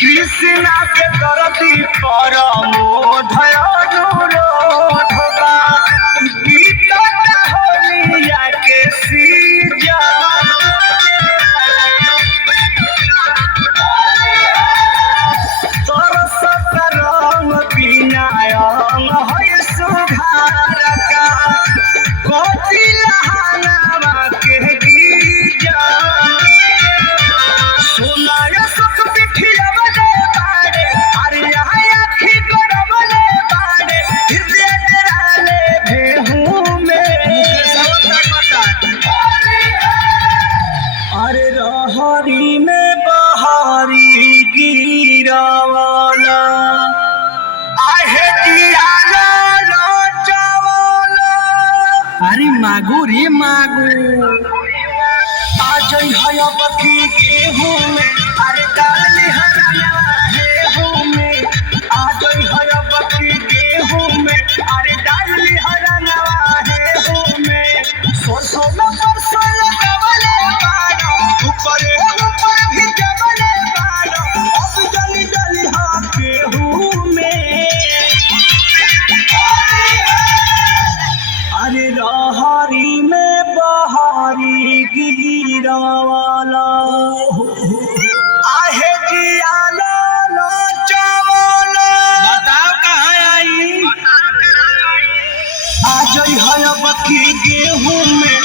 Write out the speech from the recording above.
कृष्णा के तरती परमोधय अनुरोधबा बीतत होलिया के सीजा तरसत रंग बिना अंग है सुधारका कोटि लहानवा के गीजा सुनाय सुख पिठिया बने बाड़े अरे यहाँ आखी गरबले बाड़े हृदय डराले भेहूं में अरे रहरी में बहारी गिरावाला आहे दियाला लोचावाला अरे मागू रे मागू आज है बखी गेहूं में अरे डाल हराना गेहूं में आज है बखी गेहूं में अरे डाल हराना गेहूं में सरसों में परसों लगावले बाड़ा ऊपर ऊपर भी जमले बाड़ा अब जली जली हाँ गेहूं में अरे रहरी में बहारी गिरावाला आहे जियाला लोचावाला बताओ कहाँ आई आज है बखी गेहूं में